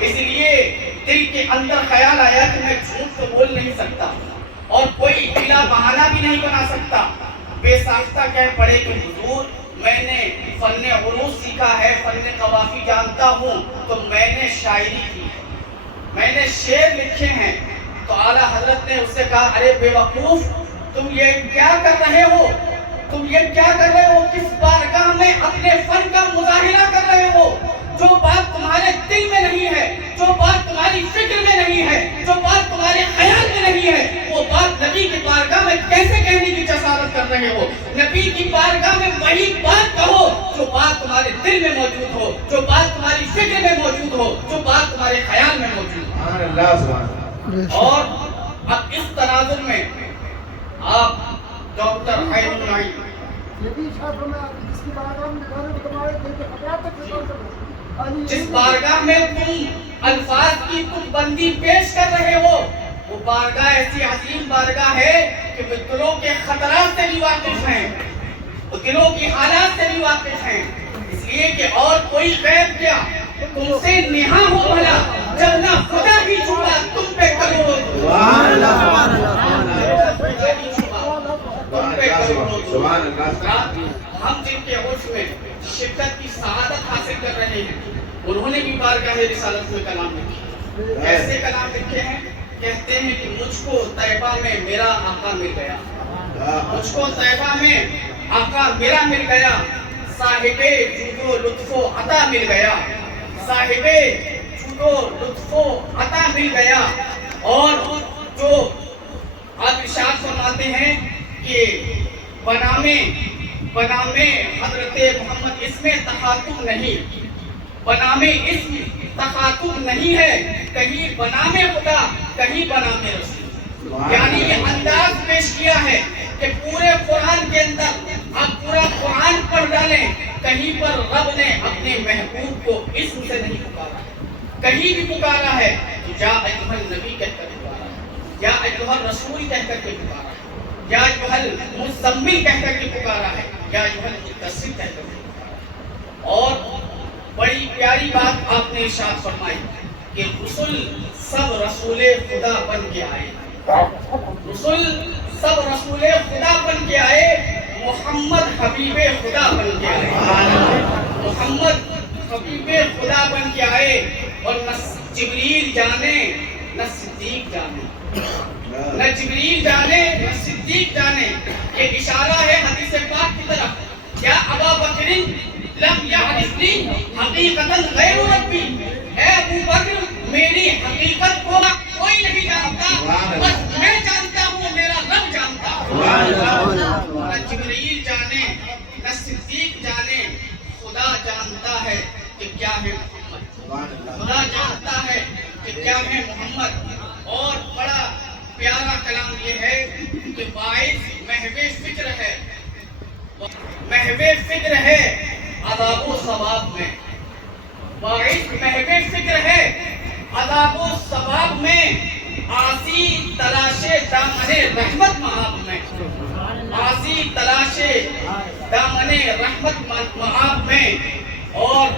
اس لیے دل کے اندر خیال آیا کہ میں جھوٹ تو بول نہیں سکتا اور کوئی بلا بہانہ بھی نہیں بنا سکتا. بے ساختہ کہہ پڑے کہ حضور میں نے فن عروض سیکھا ہے, فن قوافی جانتا ہوں, تو میں نے شاعری کی ہے, میں نے شعر لکھے ہیں. تو اعلیٰ حضرت نے اس سے کہا ارے بے وقوف, تم یہ کیا کر رہے ہو, تم یہ کیا کر رہے ہو, کس بارگاہ میں اپنے فن کا مظاہرہ کر رہے ہو؟ جو بات تمہارے دل میں نہیں ہے, جو بات تمہاری فکر میں نہیں ہے, جو بات تمہارے خیال میں نہیں ہے, وہ بات نبی کی بارگاہ میں کیسے کہنے کی جسارت کر رہے ہو؟ نبی کی بارگاہ میں وہی بات کہو جو بات تمہارے دل میں موجود ہو, جو بات تمہاری فکر میں موجود ہو, جو بات تمہارے خیال میں موجود ہو. اور اب اس تناظر میں آپ ڈاکٹر خیر النعیم جس بارگاہ میں تم الفاظ کی تم بندی پیش کر رہے ہو, وہ بارگاہ ایسی عظیم بارگاہ ہے کہ وہ دلوں کے خطرات سے بھی واقف ہیں, وہ دلوں کی حالات سے بھی واقف ہیں. اس لیے کہ اور کوئی غیب کیا, تم سے نہا ہو بھلا, جب نہ خدا ہی چھپا تم پہ کروڑوں ہم جن کے عرش میں شدت کی سعادت حاصل کر رہے ہیں, انہوں نے بھی بارگاہ رسالت میں کلام لکھے. ایسے کلام لکھے ہیں, کہتے ہیں کہ مجھ کو طیبہ میں میرا آقا مل گیا, مجھ کو طیبہ میں آقا میرا مل گیا, صاحب جود و لطف و عطا مل گیا, صاحب جود و لطف و عطا مل گیا. اور جو آپ ارشاد فرماتے ہیں کہ بنامے حضرت محمد اس میں تخاطب نہیں, بنامے اسم تخاطب نہیں ہے, کہیں بنامے خدا کہیں بنامے رسول. یعنی یہ انداز پیش کیا ہے کہ پورے قرآن کے اندر آپ پورا قرآن پڑھ ڈالیں, کہیں پر رب نے اپنے محبوب کو اسم سے نہیں پکارا, کہیں بھی پکارا ہے یا ایھا النبی کہہ کر پکارا ہے, یا ایھا الرسول کہہ کر کے پکارا ہے, یا ایھا المزمل کہہ کر کے پکارا ہے, یا ایھا المدثر کہہ کر کے پکارا ہے. اور بڑی پیاری بات آپ نے ارشاد فرمائی کہ رسول سب رسول خدا بن کے آئے, رسول سب رسول خدا بن کے آئے, محمد حبیب خدا بن کے آئے, محمد حبیب خدا بن کے آئے. اور نہ جبریل جانے نہ صدیق جانے, نہ جبریل جانے نہ صدیق جانے. یہ اشارہ ہے حدیث پاک کی طرف, یا ابا بکر لم یعرفنی حقیقتاً غیر ربی, اے ابو بکر میری حقیقت کو کوئی نہیں جانتا, بس میں جانتا ہوں, میرا رب جانتا. نہ جبریل جانے نہ صدیق جانے, خدا جانتا ہے کہ کیا ہے محمد, خدا جانتا ہے کہ کیا ہے محمد. اور بڑا پیارا کلام یہ ہے کہ باعث محو فکر ہے, محو فکر ہے عذاب و ثواب میں, باعث محو فکر ہے عذاب و ثواب میں, عاصی تلاشے دامن رحمت مآب میں, عاصی تلاشے دامن رحمت مآب میں. اور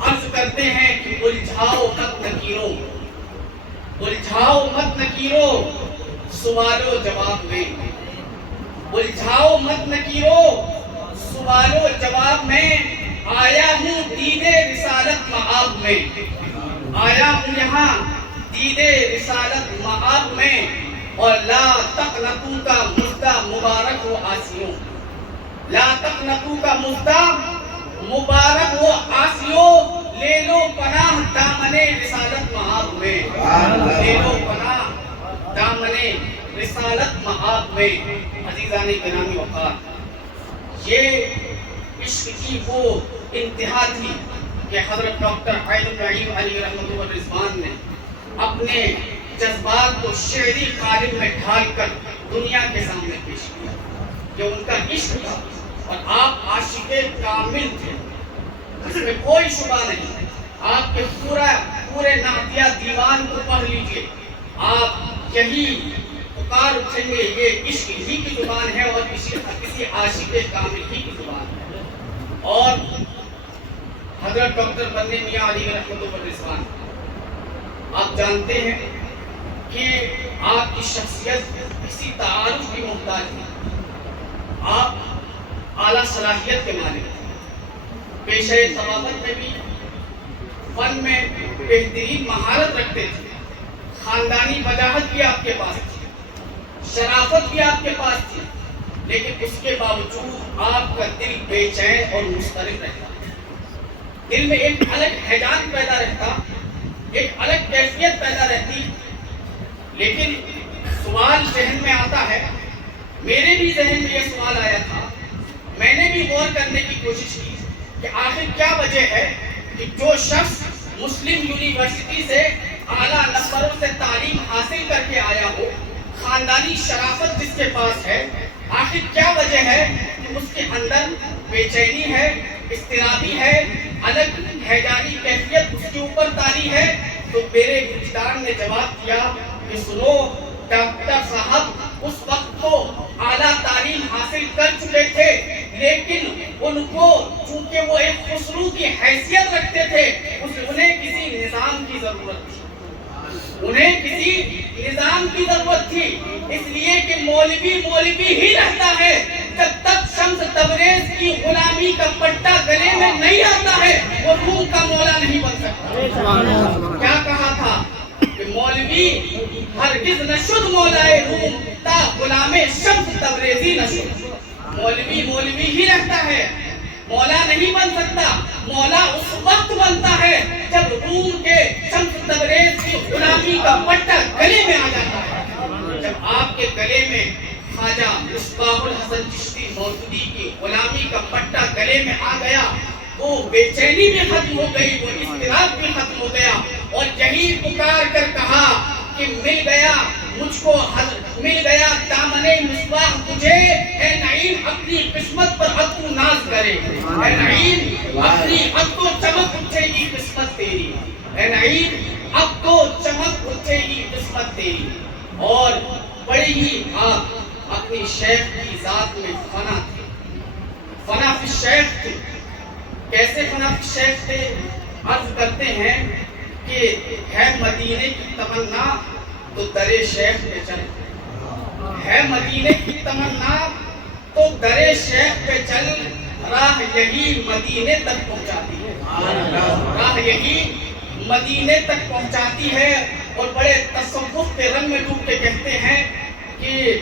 عرض کرتے ہیں کہ الجھاؤ مت نکیرو, الجھاؤ مت نکیرو سوال و جواب میں, الجھاؤ مت نکیرو سوال و جواب میں. آیا ہوں دید رسالت مآب میں, آیا ہوں یہاں دید رسالت مآب میں. اور لا تقنطوا کا مژدہ مبارک ہو عاصیوں, لا تقنطوا کا مژدہ مبارک ہو عاصیوں, لے لو پناہ دامن رسالت مآب میں, لے لو پناہ دامن رسالت مآب میں. عزیزان گرامی وقار, یہ عشق کی وہ انتہا تھی کہ حضرت ڈاکٹر خیر النعیم علیہ رحمۃ الرضوان نے اپنے جذبات کو شعری قالب میں ڈھال کر دنیا کے سامنے پیش کیا. یہ ان کا عشق تھا, اور آپ عاشق کامل تھے, اس میں کوئی شبہ نہیں. آپ کے پورے نعتیہ دیوان کو پڑھ لیجئے, آپ یہی پکار اٹھیں گے یہ عشق ہی کی زبان ہے اور کسی عاشق کامل ہی کی زبان ہے. اور حضرت ڈاکٹر بندے میاں علی رحمۃ الرضوان جانتے ہیں کہ آپ کی شخصیت کسی تعارف کی محتاج نہیں، آپ اعلیٰ صلاحیت کے مالک ہیں، پیشہ طبابت میں بھی فن میں بہترین مہارت رکھتے تھے، خاندانی وجاہت بھی آپ کے پاس تھی، شرافت بھی آپ کے پاس تھی، لیکن اس کے باوجود آپ کا دل بے چین اور مضطرب رہتا، دل میں ایک الگ ہیجان پیدا رہتا، ایک الگ کیفیت پیدا رہتی۔ لیکن سوال ذہن میں آتا ہے، میرے بھی ذہن میں یہ سوال آیا تھا، میں نے بھی غور کرنے کی کوشش کی کہ آخر کیا وجہ ہے کہ جو شخص مسلم یونیورسٹی سے اعلیٰ نمبروں سے تعلیم حاصل کر کے آیا ہو، خاندانی شرافت جس کے پاس ہے، آخر کیا وجہ ہے کہ اس کے اندر بے چینی ہے، اضطرابی ہے، الگ ہیجانی کیفیت اس کے اوپر طاری ہے؟ تو میرے وجدان نے جواب دیا کہ سنو ڈاکٹر صاحب اس وقت تو اعلیٰ تعلیم حاصل کر چکے تھے، لیکن ان کو چونکہ وہ ایک خسرو کی حیثیت رکھتے تھے، انہیں کسی نظام کی ضرورت تھی، انہیں کسی نظام کی ضرورت تھی، اس لیے کہ مولوی ہی رہتا ہے جب تک شمس تبریز کی غلامی کا پٹا گلے میں نہیں آتا ہے وہ روم کا مولا نہیں بن سکتا۔ کیا کہا تھا کہ مولوی ہرگز نشد مولائے روم تا غلام شمس تبریزی نشد، مولوی ہی رہتا ہے، مولا نہیں بن سکتا، مولا اس وقت بنتا ہے جب روم کے شمس تبریز کی غلامی کا پٹا گلے میں آ جاتا ہے۔ جب آپ کے گلے میں خواجہ مصباح الحسن چشتی موجودی کی غلامی کا پٹا گلے میں آ گیا، وہ بے چینی بھی ختم ہو گئی، وہ اضطراب بھی ختم ہو گیا، اور یہی پکار کر کہا کہ مل گیا مجھ کو مل گیا دامن مصباح تجھے، اے نعیم اپنی قسمت پر اب تو ناز کرے، اے نعیم اپنی اب تو چمک اٹھے گی قسمت تیری، اے نعیم اب تو چمک اٹھے گی قسمت تیری۔ اور بڑی ہی آپ اپنی شیخ کی ذات میں فنا تھے، فنا فی الشیخ تھے۔ کیسے فنا فی الشیخ تھے؟ عرض کرتے ہیں کہ ہے مدینے کی تمنا تو درِ شیخ پہ چل، ہے مدینے کی تمنا تو درِ شیخ پہ چل، راہ یہی مدینے تک پہنچاتی ہے، راہ یہی مدینے تک پہنچاتی ہے۔ اور بڑے تصوف کے رنگ میں ڈوب کے کہتے ہیں کہ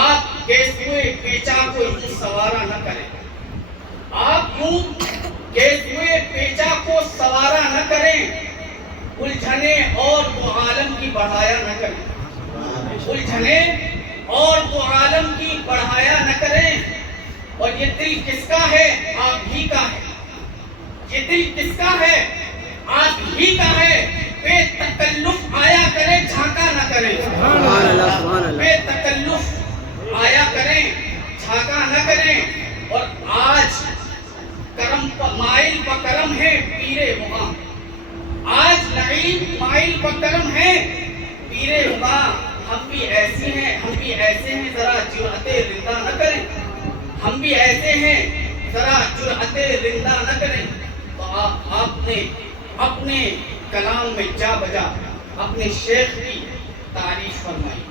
آپ گیسوئے پیچا کو یوں سوارا نہ کریں، آپ یوں گیسوئے پیچا کو سوارا نہ کریں، الجھنے اور تو عالم کی بڑھایا نہ کریں، الجھنے اور تو عالم کی بڑھایا نہ کریں۔ اور یہ دل کس کا ہے؟ آپ ہی کا ہے، یہ دل کس کا ہے؟ آپ ہی کا ہے۔ بے تکلف آیا کریں، جھانکا نہ کریں، بے تکلف آیا کریں، جھانکا نہ کریں۔ اور آج کرم مائل بکرم ہے پیرے وہاں، آج نعیم مائل بکرم ہے پیرے وہاں، ہم بھی ایسے ہیں، ہم بھی ایسے ہیں، ذرا جرأت رندہ نہ کریں، ہم بھی ایسے ہیں، ذرا جرأت رندہ نہ کریں۔ تو آپ نے اپنے کلام میں جا بجا اپنے شیخ کی تعریف فرمائی،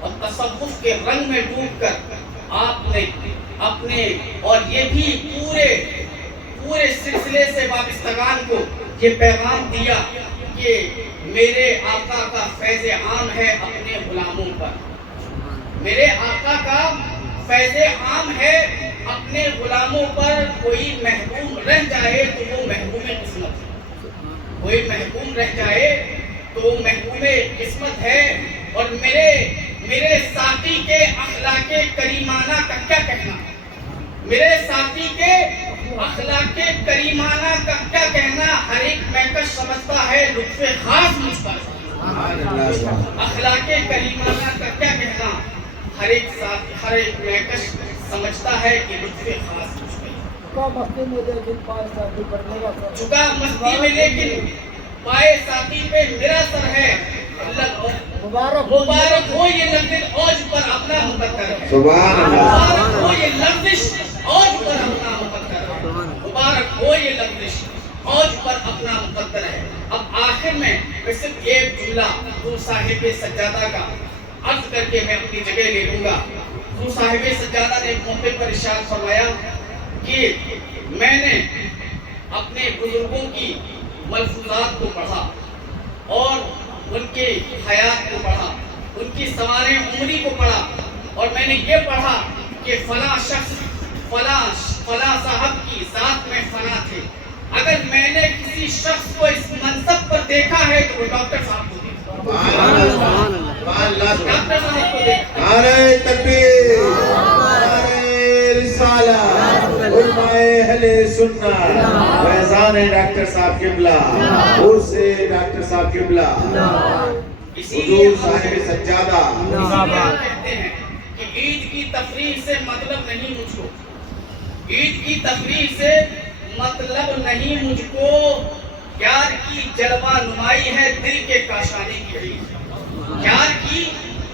اور تصوف کے رنگ میں ڈوب کر آپ نے اپنے اور یہ بھی پورے سلسلے سے وابستگان کو یہ پیغام دیا کہ میرے آقا کا فیض عام ہے اپنے غلاموں پر، میرے آقا کا فیض عام ہے اپنے غلاموں پر۔ کوئی محروم رہ جائے تو وہ محروم قسمت ہے، کوئی محروم رہ جائے تو وہ محروم قسمت ہے۔ اور میرے ساتھی کے اخلاق کریمانہ کا کیا کہنا، میرے ساتھی کے اخلاق کریمانہ کا کیا کہنا، ہر ایک محکش سمجھتا ہے لطف خاص مجھ پر، اخلاق کریمانہ کا کیا کہنا، ہر ایک محکش سمجھتا ہے کہ لطف خاص مجھ پر، جھکا مستی میں لیکن پائے ساتھی پہ میرا سر ہے، مبارک ہو یہ لفظ اوج پر اپنا مقدر ہے، مبارک ہو یہ لفظ اوج پر اپنا مقدر ہے، مبارک ہو یہ لفظ اوج پر اپنا مقدر ہے۔ آخر میں صرف ایک جملہ حضور صاحب سجادہ کا عرض کر کے میں اپنی جگہ لے لوں گا. حضور صاحب سجادہ نے ایک موقع پر ارشاد فرمایا کہ میں نے اپنے بزرگوں کی ملفوظات کو پڑھا اور ان کے حیات کو پڑھا, ان کی سوار عمری کو پڑھا, اور میں نے یہ پڑھا کہ فلاں شخص فلاں صاحب کی ذات میں فنا تھے. اگر میں نے کسی شخص کو اس منصب پر دیکھا ہے تو وہ ڈاکٹر صاحب کو دیکھا. ڈاکٹر صاحب کو دیکھا. نعرہ تکبیر, نعرہ رسالت, علماء اہل سنت, فیضان ڈاکٹر صاحب قبلہ, عرس ڈاکٹر صاحب قبلہ, حضور صاحب سجادہ. کہتے ہیں کہ عید کی تفریح سے مطلب نہیں مجھ کو, عید کی تفریح سے مطلب نہیں مجھ کو, یار کی جلوہ نمائی ہے دل کے کاشانے کی عید. یار کی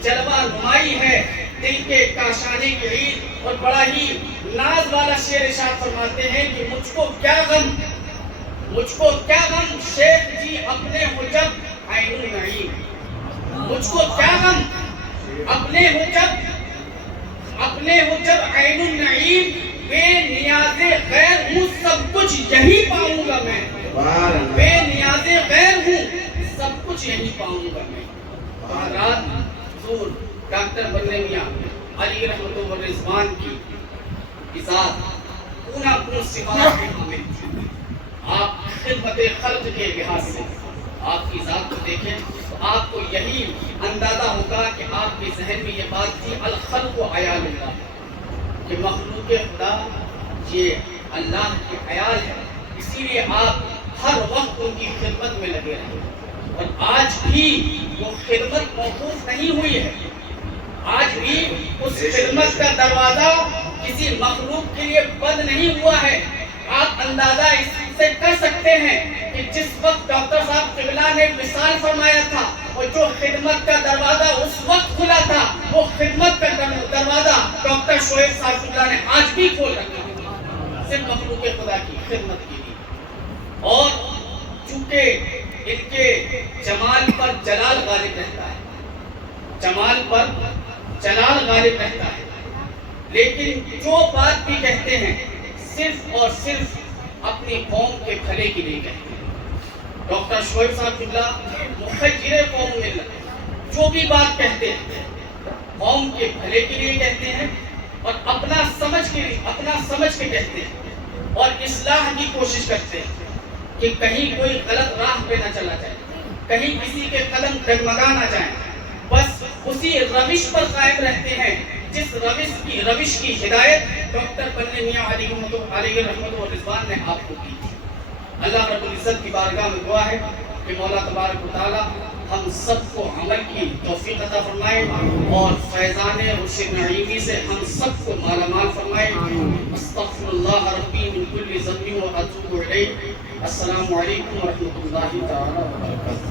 جلوہ نمائی ہے دل کے کاشانے کی عید. اور بڑا ہی ناز والا شعر ارشاد فرماتے ہیں کہ مجھ کو کیا غم شیخ جی اپنے ہو جب عین النعیم. مجھ کو کیا غم اپنے ہو جب عین النعیم. بے نیاز غیر ہوں سب کچھ یہی پاؤں گا میں. بے نیاز غیر ہوں سب کچھ یہی پاؤں گا میں. رات حضور ڈاکٹر بننے میاں علی رحمت و رضوان کی ذات پورا صفات کے حامل تھی. آپ خدمت خلق کے لحاظ سے آپ کی ذات کو دیکھیں تو آپ کو یہی اندازہ ہوگا کہ آپ کے ذہن میں یہ بات تھی الخلق عیال اللہ, کہ مخلوق خدا یہ اللہ کی عیال ہے. اسی لیے آپ ہر وقت ان کی خدمت میں لگے رہے, اور آج بھی وہ خدمت موقوف نہیں ہوئی ہے. آج بھی اس خدمت کا دروازہ کسی مخلوق کے لیے بند نہیں ہوا ہے. آپ اندازہ اس سے کر سکتے ہیں کہ جس وقت ڈاکٹر صاحب قبلہ نے وصال فرمایا تھا اور جو خدمت کا دروازہ اس وقت کھلا تھا, وہ خدمت کا دروازہ ڈاکٹر شعیب صاحب قبلہ نے آج بھی کھول رکھا ہے, صرف مخلوق خدا کی خدمت کے لیے. اور چونکہ ان کے جمال پر جلال غالب رہتا ہے, جمال پر جلال غالب رہتا ہے, لیکن جو بات بھی کہتے ہیں صرف اور صرف اپنی قوم کے بھلے کے لیے کہتے ہیں. ڈاکٹر شعیب صاحب قبلہ مخیر قوم ملت, جو بھی بات کہتے ہیں قوم کے بھلے کے لیے کہتے ہیں, اور اپنا سمجھ کے کہتے ہیں, اور اصلاح کی کوشش کرتے ہیں کہ کہیں کوئی غلط راہ پہ نہ چلا جائے, کہیں کسی کے قدم ڈگمگا نہ جائیں. بس اسی روش پر قائم رہتے ہیں جس روش کی ہدایت ڈاکٹر بننے میاں علی رحمت و رضوان نے آپ کو کی تھی. اللہ رب العزت کی بارگاہ میں دعا ہے کہ مولا تبارک و تعالی ہم سب کو عمل کی توفیق عطا فرمائے اور فیضان عرش نعیمی سے ہم سب کو مالا مال فرمائے. استغفر اللہ ربی من کل ذنب و اتوب الیہ. السلام علیکم ورحمۃ اللہ تعالی وبرکاتہ.